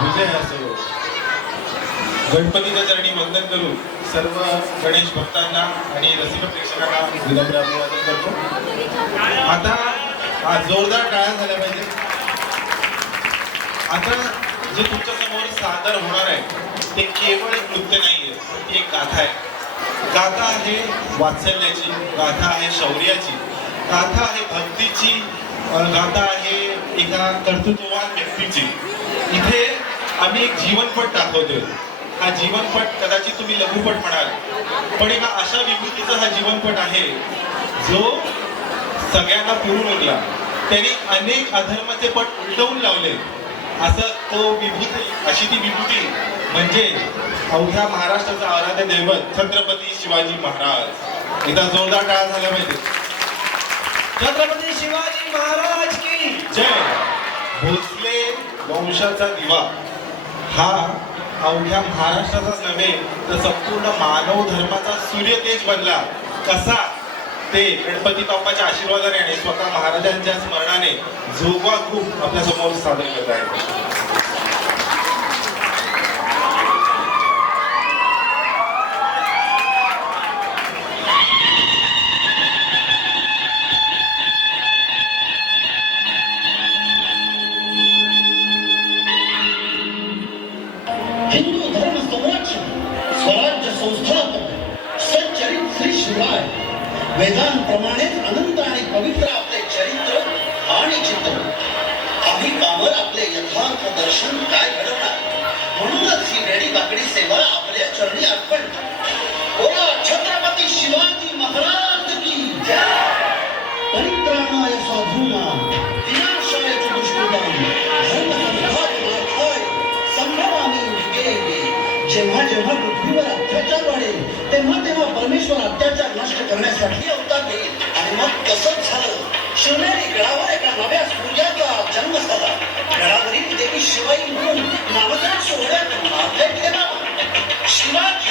विजय असो. गणपतीच्या चरणी वंदन करून सर्व गणेश भक्तांना आणि रसिक प्रेक्षकांना विनम्र अभिवादन करतो. आता जोरदार टाळ्या झाल्या पाहिजे. आता जे तुमच्या समोर सादर होणार आहे ते केवळ एक नृत्य नाहीये, ती एक गाथा आहे. गाथा आहे वात्सल्याची, गाथा आहे शौर्याची, गाथा आहे भक्तीची, गाथा आहे एका कर्तृत्ववान व्यक्तीची. इथे आम्ही एक जीवनपट दाखवतोय. हा जीवनपट कदाचित तुम्ही लघुपट म्हणाल, पण एका अशा विभूतीचा हा जीवनपट आहे जो सगळ्यांना पुरून उरला. त्यांनी अनेक अधर्माचे पट उलटवून लावले. असं तो विभूती, अशी ती विभूती म्हणजे अवघ्या महाराष्ट्राचा आराध्य दैवत छत्रपती शिवाजी महाराज. एकदा जोरदार टाळ्या झाल्या पाहिजे. छत्रपती शिवाजी महाराज की जय. भोसले वंशाचा दिवा हा अवघ्या महाराष्ट्राचाच नव्हे तर संपूर्ण मानव धर्माचा सूर्यतेज बनला. कसा ते गणपती बाप्पाच्या आशीर्वादाने आणि स्वतः महाराजांच्या स्मरणाने जोगवा ग्रुप आपल्या समोर सादर करत आहे. हिंदू धर्म संरक्षण, स्वराज्य संस्थापक, सच्चरित श्री शिवराय. वेदांप्रमाणेच अनंत आणि पवित्र आपले चरित्र आणि चित्र. आम्ही पामर आपले यथार्थ दर्शन काय घडवणार, म्हणूनच ही वेडी बाकडी सेवा आपल्या चरणी अर्पण. बोला छत्रपती शिवाजी महाराज की जय. परित्राणाय साधूनां विनाशाय च दुष्कृतां धर्मसंस्थापनार्थाय संभवामि युगे युगे. जेव्हा जेव्हा पृथ्वीवर अत्याचार वाढेल तेव्हा तेव्हा परमेश्वर अत्याचार नष्ट करण्यासाठी अवतार देईल. आणि मग तसंच झालं. शिवनेरी गडावर एका नव्या सूर्याचा जन्म झाला. गडावरील देवी शिवाई म्हणून नामकरण सोहळ्यात मारले गेला. शिवाजी